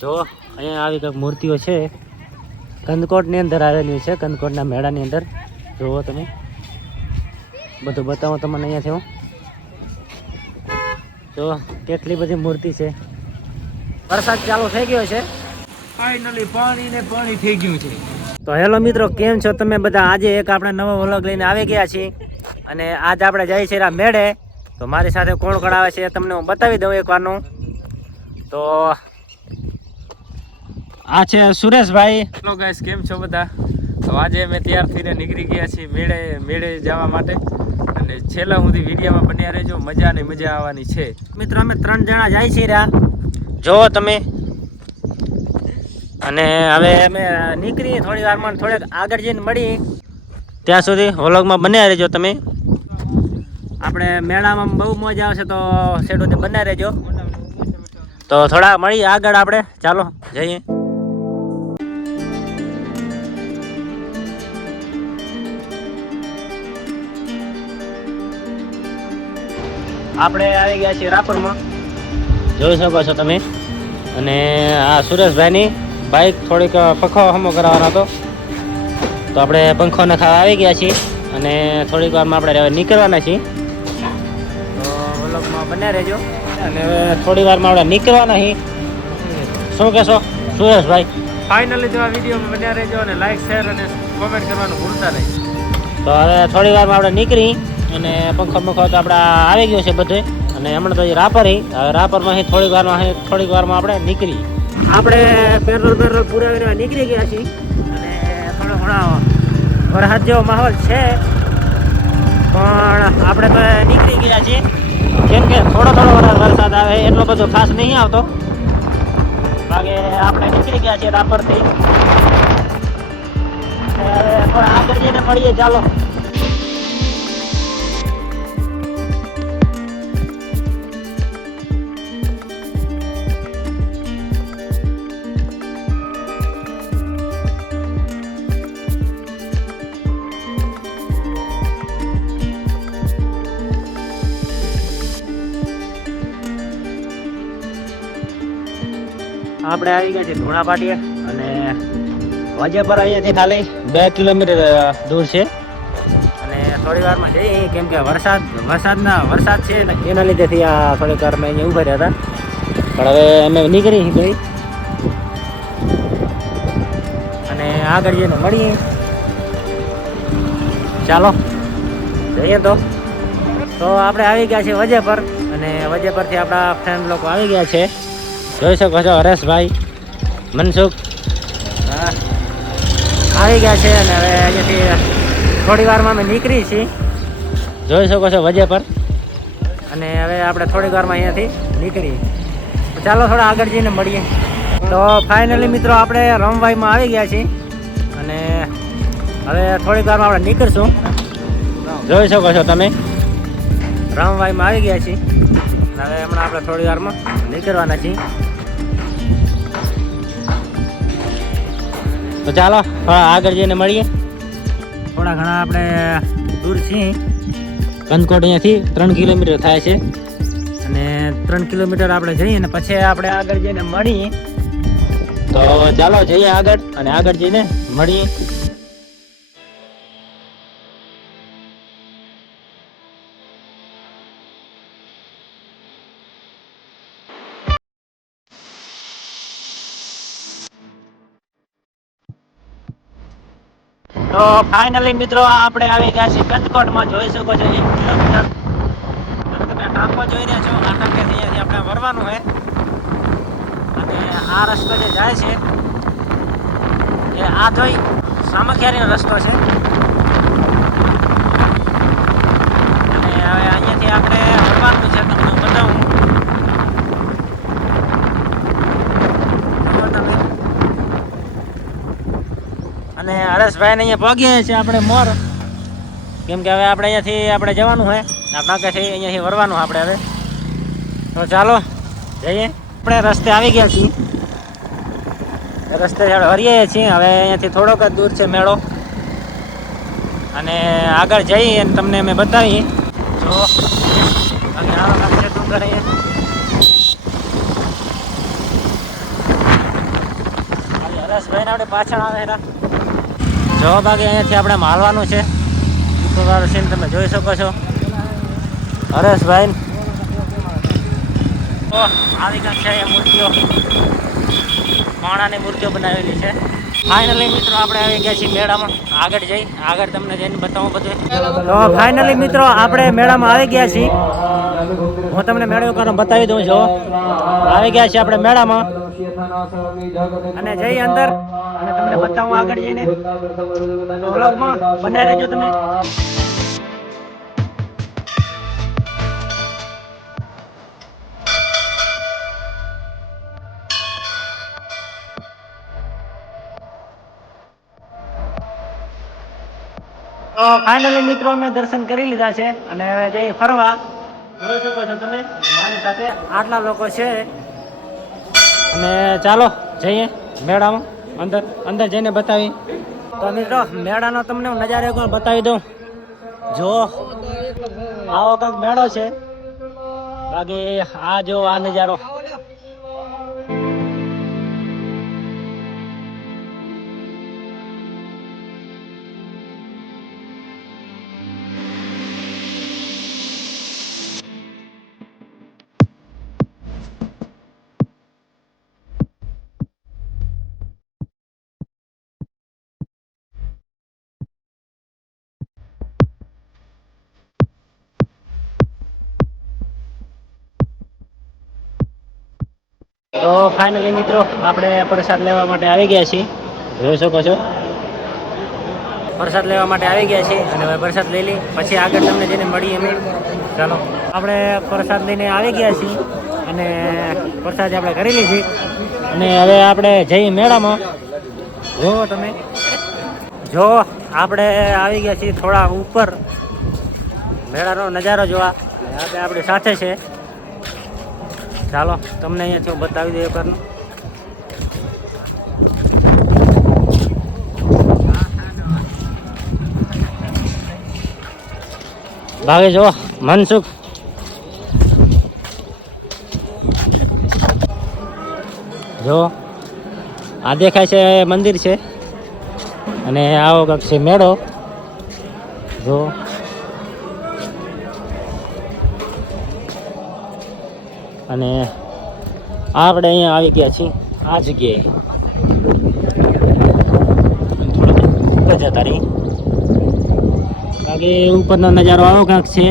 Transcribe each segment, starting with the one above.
જો અહીંયા આવી કંઈક મૂર્તિઓ છે. કંદકોટની અંદર આવેલી છે કંદકોટના મેળાની અંદર. જુઓ તમે. બધું બતાવો તમને અહીંયાથી હું. જો કેટલી બધી મૂર્તિ છે. વરસાદ ચાલુ થઈ ગયો છે. ફાઇનલી પાણી ને પાણી થઈ ગયું છે. તો હેલો મિત્રો કેમ છો તમે બધા? આજે એક આપણે નવો વ્લોગ લઈને આવી ગયા છીએ. અને આજ આપણે જઈએ છીએ આ મેળે. તો મારી સાથે કોણ કોણ આવે છે તમને હું બતાવી દઉં એકવારનું તો આ છે સુરેશભાઈ. હેલો ગાઈસ કેમ છો બધા? તો આજે અમે તૈયાર થઈને નીકળી ગયા છીએ મેળે મેળે જવા માટે. અને છેલ્લા સુધી વિડીયોમાં બન્યા રહેજો મજા ને મજા આવવાની છે. મિત્રો અમે ત્રણ જણા જાય છીએ રહ્યા જોવો તમે. અને હવે અમે નીકળી થોડી વારમાં થોડેક આગળ જઈને મળી ત્યાં સુધી વ્લોગમાં બન્યા રહેજો તમે. આપણે મેળામાં બહુ મજા આવશે તો શેડો બનાવી રહેજો. તો થોડા મળી આગળ આપણે. ચાલો જઈએ. આપણે આવી ગયા છીએ રાપરમાં. જોઈ શકો છો તમે. અને આ સુરેશભાઈની બાઇક થોડીક પંખો હમો કરાવવાનો હતો. તો આપણે પંખો નખાવા આવી ગયા છીએ અને થોડીક વારમાં આપણે હવે નીકળવાના છીએ. તો વ્લોગમાં બન્યા રહેજો. અને હવે થોડી વારમાં આપણે નીકળવાના છીએ. શું કહેશો સુરેશભાઈ? ફાઇનલી જો આ વિડીયોમાં બન્યા રહેજો અને લાઇક શેર અને કોમેન્ટ કરવાનું ભૂલતા નહીં. તો હવે થોડી વારમાં આપણે નીકળી. અને પંખો પંખો તો આપણા આવી ગયો છે બધે. અને હમણાં તો રાપર હી. હવે રાપરમાં થોડીક વારમાં અહીં થોડીક વારમાં આપણે નીકળી. આપણે પેટ્રોલ પેટ્રોલ પુરાવીને નીકળી ગયા છીએ. અને થોડો ઘણો વરસાદ જેવો માહોલ છે. પણ આપણે તો નીકળી ગયા છીએ. કેમ કે થોડો થોડો વરસાદ આવે, એટલો બધો ખાસ નહીં આવતો. બાકી આપણે નીકળી ગયા છીએ રાપરથી. હવે આગળ જઈને મળીએ, ચાલો. આપણે આવી ગયા છીએ ધોણા પાટીએ અને વાજેપર અહીંયાથી ખાલી બે કિલોમીટર દૂર છે. અને થોડી વારમાં જઈએ, કેમ કે વરસાદ, વરસાદના, વરસાદ છે એના લીધેથી આ થોડીક વારમાં અહીંયા ઊભા રહ્યા હતા. પણ હવે અમે નીકળી ગઈ અને આગળ જઈને મળીએ. ચાલો, જઈએ તો. તો આપણે આવી ગયા છીએ વજે પર, અને વજે પરથી આપણા ફ્રેન્ડ લોકો આવી ગયા છે. જોઈ શકો છો હરેશભાઈ મનસુખ. આવી ગયા છે અને હવે અહીંયાથી થોડી વારમાં અમે નીકળી છીએ. જોઈ શકો છો વજે પર. અને હવે આપણે થોડી વારમાં અહીંયાથી નીકળીએ. ચાલો થોડા આગળ જઈને મળીએ. તો ફાઇનલી મિત્રો આપણે રમવાઈમાં આવી ગયા છીએ. અને હવે થોડીક વારમાં આપણે નીકળશું. જોઈ શકો છો તમે. રામવાઈમાં આવી ગયા છીએ. હવે હમણાં આપણે થોડી વારમાં નીકળવાના છીએ. તો ચાલો થોડા આગળ જઈને મળીએ. થોડા ઘણા આપણે દૂર છીએ. કંદકોટ અહીંયાથી ત્રણ કિલોમીટર થાય છે. અને ત્રણ કિલોમીટર આપણે જઈએ અને પછી આપણે આગળ જઈને મળીએ. તો ચાલો જઈએ આગળ અને આગળ જઈને મળીએ. તો ફાઇનલી મિત્રો આપણે આવી ગયા છીએ કંદકોટમાં જોઈ શકો છો એક તમે ટાંકો જોઈ રહ્યા છો. આ ટાંકેથી અહીંયાથી આપણે વરવાનું હોય. અને આ રસ્તો જે જાય છે, એ આ જોઈ સામખિયારીનો રસ્તો છે. અને હવે અહીંયાથી આપણે વરવાનું છે. તમને બતાવું જુઓ તમે. અને હરેશભાઈને અહીંયા પગીએ છીએ આપણે મોર. કેમ કે હવે આપણે અહીંયાથી આપણે જવાનું હોય આ અહીંયાથી વરવાનું આપણે હવે. તો ચાલો, જઈએ. આપણે રસ્તે આવી ગયા છીએ. રસ્તે હરીએ છીએ. હવે અહીંયાથી થોડોક જ દૂર છે મેળો. અને આગળ જઈએ અને તમને અમે બતાવીએ. જો, અને કાંઈક છે ડુંગર અહીંયા આપણે પાછળ આવે હેરા જો અહીંયાથી આપણે માલવાનું છે. સીન તમે જોઈ શકો છો. હરેશભાઈ. આવી કાંક છે મૂર્તિઓ. માણાની મૂર્તિઓ બનાવેલી છે. ફાઇનલી મિત્રો, આપણે આવી ગયા છીએ મેળામાં. આગળ જઈ, આગળ તમને જઈને બતાવું બધું. તો ફાઇનલી મિત્રો, આપણે મેળામાં આવી ગયા છીએ. હું તમને મેળો કારણ બતાવી દઉં છું આવી ગયા છીએ આપણે મેળામાં. અને જઈ અંદર. અને તમને બતાવું આગળ જઈને. બને રહેજો તમે. ફાઇનલી મિત્રો અમે દર્શન કરી લીધા છે અને હવે જઈ ફરવા. જોઈ શકો છો તમે? મારી સાથે આટલા લોકો છે. અને ચાલો જઈએ મેળામાં. અંદર અંદર જઈને બતાવી. તો મિત્રો મેળાનો તમને હું નજારો એકવાર બતાવી દઉં. જો આવો કંઈક મેળો છે. બાકી આ જો આ નજારો. તો ફાઇનલી મિત્રો, આપણે પ્રસાદ લેવા માટે આવી ગયા છીએ. જોઈ શકો છો. પ્રસાદ લેવા માટે આવી ગયા છીએ અને હવે પ્રસાદ લઈ લઈ પછી આગળ તમને જઈને મળીએ અમે ચાલો, આપણે પ્રસાદ લઈને આવી ગયા છીએ અને પ્રસાદ આપણે કરી લીધી અને હવે આપણે જઈ મેળામાં. જો તમે. જો, આપણે આવી ગયા છીએ થોડા ઉપર. મેળાનો નજારો જોવા. આપણી સાથે છે. ચાલો, તમને અહીંયાથી હું બતાવી દઉં એકવારનું ભાગે જો મનસુખ. જો, આ દેખાય છે મંદિર છે. અને આવો કંઈક મેળો. જો. અને આપણે અહીંયા આવી ગયા છીએ. આ જગ્યાએ. જતા રહી. બાકી ઉપરનો નજારો આવો કાંક છે.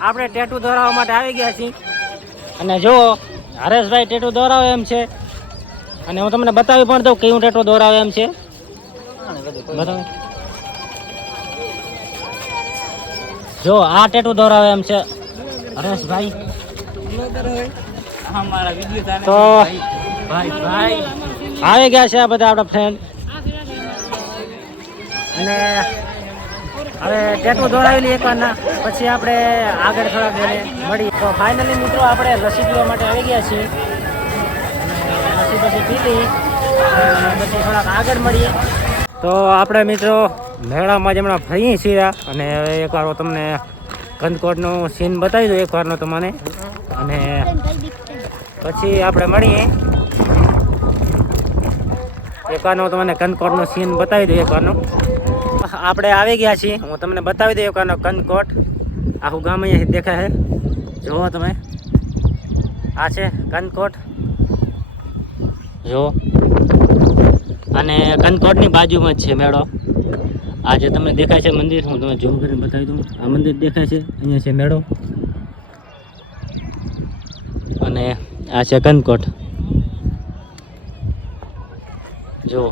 આપણે ટેટુ દોરાવવા માટે આવી ગયા છીએ. અને જો, હરેશભાઈ ટેટુ દોરાવે એમ છે. અને હું તમને બતાવી પણ દઉં કેવું ટેટુ દોરાવે એમ છે. બતાવો. જો આ ટેટુ દોરાવે એમ છે. હરેશભાઈ. તો આવી ગયા છે આ બધા આપણા ફ્રેન્ડ અને હવે ટેટુ દોરાવેલી એકવાર ના પછી આપણે આગળ થોડાક જઈને મળીએ તો ફાઇનલી મિત્રો આપણે લસી પીવા માટે આવી ગયા છીએ. અને પછી પી લઈ પછી થોડાક આગળ મળીએ. તો આપણે મિત્રો મેળામાં જ હમણાં ફરીએ છીએ અને એકવાર તમને કંદકોટનો સીન બતાવી દઉં, એકવારનો તમને અને પછી આપણે મળીએ. એકવારનો તમને કંદકોટનું સીન બતાવી દઉં, એકવારનો. આપણે આવી ગયા છીએ. હું તમને બતાવી દઉં એકવારનો કંદકોટ. આખું ગામ અહીંયા દેખાય છે. જુઓ તમે. આ છે કંદકોટ. જુઓ. અને કંદકોટની બાજુમાં જ છે મેળો. આ જે તમને દેખાય છે મંદિર, હું તમને ઝૂમ કરીને બતાવી દઉં. આ મંદિર દેખાય છે, અહીંયા છે મેળો. અને આ છે કનકોટ જો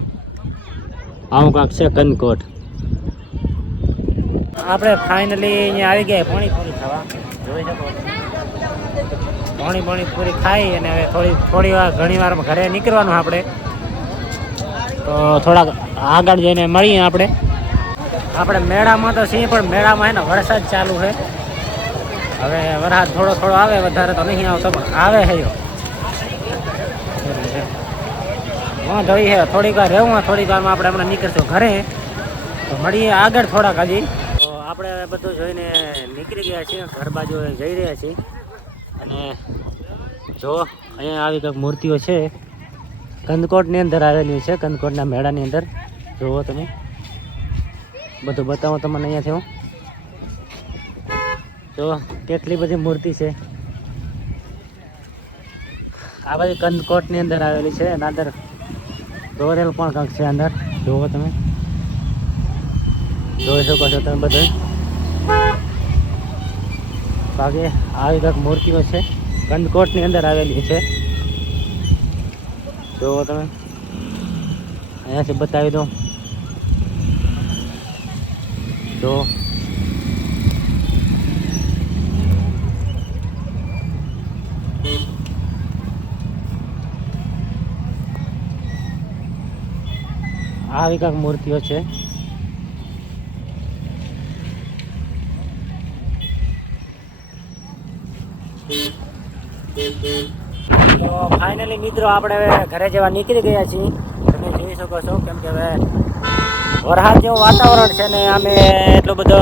આવું કાંક છે કનકોટ આપણે ફાઇનલી અહીંયા આવી ગયા, પાણી પૂરી થવા જોઈ શકો પાણી પાણી પૂરી ખાઈ અને હવે થોડી થોડી વાર ઘણી વાર ઘરે નીકળવાનું આપણે. તો થોડાક આગળ જઈને મળીએ આપણે. આપણે મેળામાં તો છીએ, પણ મેળામાં એનો વરસાદ ચાલુ છે. હવે વરસાદ થોડો થોડો આવે, વધારે તો નહીં આવતો, પણ આવે છે હા જોઈએ છે, થોડીક વાર રહેવું થોડીક વારમાં આપણે હમણાં નીકળશું ઘરે. તો મળીએ આગળ થોડાક હજી. તો આપણે બધું જોઈને નીકળી ગયા છીએ, ઘર બાજુ જઈ રહ્યા છીએ. અને જો, અહીંયા આવી કંઈક મૂર્તિઓ છે. કંદકોટની અંદર આવેલી છે, કંદકોટના મેળાની અંદર. જુઓ તમે. બધું બતાવો તમને અહીંયાથી હું. જો, કેટલી બધી મૂર્તિ છે. આ બધી કંદકોટની અંદર આવેલી છે, એના અંદર દોરેલ પણ કંઈક છે અંદર. જુઓ તમે. જોઈ શકો છો તમે બધું. બાકી આવી કંઈક મૂર્તિઓ છે કંદકોટની અંદર આવેલી છે. જુઓ તમે. અહીંયાથી બતાવી દઉં. જો આવી કાંક મૂર્તિઓ છે. તો ફાઇનલી મિત્રો આપણે હવે ઘરે જેવા નીકળી ગયા છીએ. તમે જોઈ શકો છો કેમ કે હવે વરસાદ જેવું વાતાવરણ છે ને અમે એટલો બધો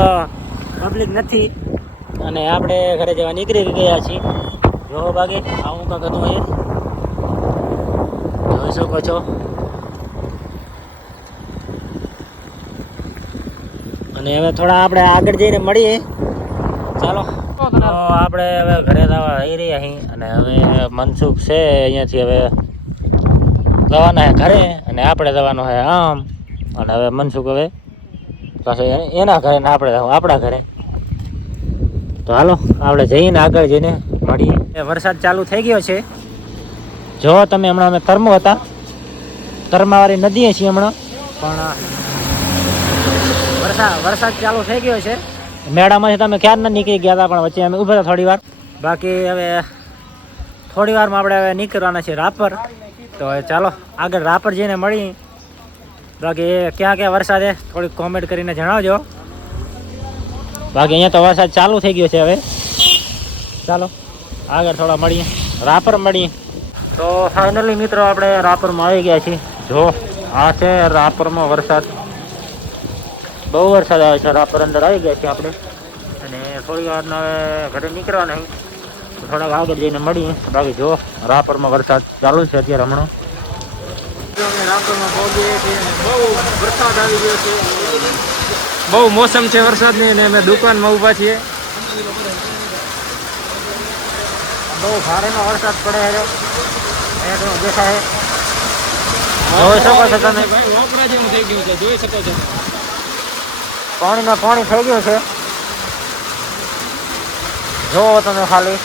પબ્લિક નથી. અને આપણે ઘરે જવા નીકળી ગયા છીએ. જો બાકી આવું કાંક હતું એ જોઈ શકો છો. અને હવે થોડા આપણે આગળ જઈને મળીએ. ચાલો. આપણે હવે ઘરે જવા આવી રહ્યા અહીં અને હવે મનસુખ છે અહીંયાથી હવે જવાના છે ઘરે. અને આપણે જવાનું છે આમ. અને હવે મનસુખ હવે પાછું એના ઘરે ને આપણે આપણા ઘરે. તો હાલો આપણે જઈને આગળ જઈને મળીએ. વરસાદ ચાલુ થઈ ગયો છે? જો તમે હમણાં અમે કર્મો હતા. કર્માવાળી નદીએ છીએ હમણાં. પણ વરસાદ વરસાદ ચાલુ થઈ ગયો છે? મેળામાંથી તમે ક્યારે ના નીકળી ગયા હતા પણ વચ્ચે અમે ઊભા હતા થોડી વાર બાકી હવે થોડી વારમાં આપણે હવે નીકળવાના છે રાપર. તો ચાલો આગળ રાપર જઈને મળી બાકી ક્યાં ક્યાં વરસાદ છે? થોડીક કોમેન્ટ કરીને જણાવજો. બાકી અહીંયા તો વરસાદ ચાલુ થઈ ગયો છે હવે. ચાલો, આગળ થોડા મળીએ. રાપર મળીએ. તો ફાઇનલી મિત્રો આપણે રાપરમાં આવી ગયા છીએ. જો, આ છે રાપરમાં વરસાદ. બહુ વરસાદ આવે છે, રાપર અંદર આવી ગયા છીએ આપણે. અને થોડી વારના હવે ઘરે નીકળવા નહીં થોડાક આગળ જઈને મળીએ. બાકી જો, રાપરમાં વરસાદ ચાલુ છે અત્યારે હમણાં. બહુ મોસમ છે વરસાદની અને અમે દુકાનમાં ઊભા છીએ. બહુ ભારેનો વરસાદ પડે છે. અહીંયા તમે દેખાય. જોઈ શકો છો તમે. ભાઈ વોપરા જેવું થઈ ગયું છે. જોઈ શકો છો. પાણીમાં પાણી થઈ ગયું છે. જોવો તમે ખાલી.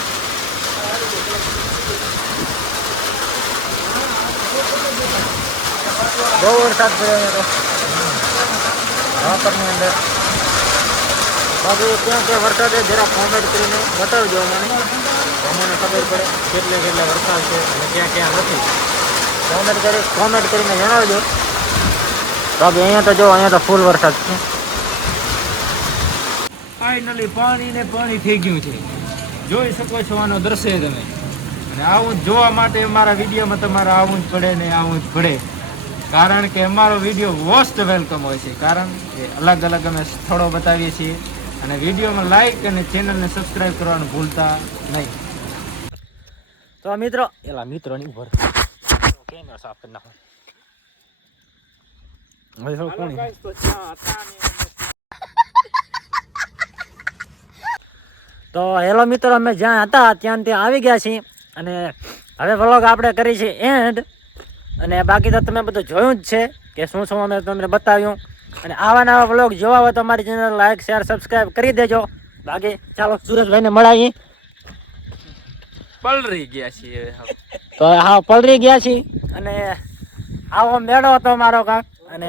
બહુ વરસાદ પડ્યો અહીંયા રાપરની અંદર. બાકી ક્યાં ક્યાં વરસાદ છે જરા કોમેન્ટ કરીને બતાવજો અમને. તો અમને ખબર પડે કેટલે કેટલા વરસાદ છે અને ક્યાં ક્યાં નથી. કોમેન્ટ કરી કોમેન્ટ કરીને જણાવજો. બાકી અહીંયા તો જો, અહીંયા તો ફૂલ વરસાદ છે. ફાઇનલી પાણી ને પાણી થઈ ગયું છે. જોઈ શકો છો આનો દ્રશ્ય તમે. અને આવું જોવા માટે મારા વિડીયોમાં તમારે આવું જ પડે ને આવું જ પડે. કારણ કે અમારો વીડિયો મોસ્ટ વેલકમ હોય છે. કારણ કે અલગ અલગ અમે સ્થળો બતાવીએ છીએ અને વિડીયોમાં લાઈક અને ચેનલને સબસ્ક્રાઈબ કરવાનું ભૂલતા નહીં. તો મિત્રો એલા મિત્રોની ઉપર કેમેરા સાફ કરી નાખો. તો હેલો મિત્રો અમે જ્યાં હતા ત્યાં ત્યાં આવી ગયા છીએ અને હવે વ્લોગ આપણે કરી છે એન્ડ અને બાકી તો તમે બધું જોયું જ છે કે શું શું અમે તમને બતાવ્યું. અને આવા નવા બ્લોગ જોવા હોય તો અમારી ચેનલ લાઈક શેર સબસ્ક્રાઈબ કરી દેજો. બાકી ચાલો સુરેશભાઈને મળાવી. પલરી ગયા છીએ તો હા પલરી ગયા છીએ. અને આવો મેળો હતો મારો કાંક. અને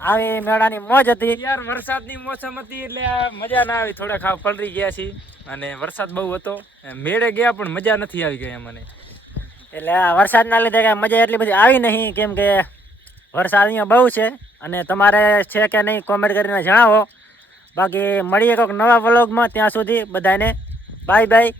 આવી મેળાની મોજ હતી. યાર વરસાદની મોસમ હતી એટલે મજા ના આવી. થોડા ખાવ પલરી ગયા છીએ. અને વરસાદ બહુ હતો. મેળે ગયા પણ મજા નથી આવી ગઈ મને એટલે આ વરસાદના લીધે કાંઈ મજા એટલી બધી આવી નહીં, કેમ કે વરસાદ અહીંયા બહુ છે. અને તમારે છે કે નહીં કોમેન્ટ કરીને જણાવો. બાકી મળીએ કોઈક નવા વ્લોગમાં ત્યાં સુધી બધાને બાય બાય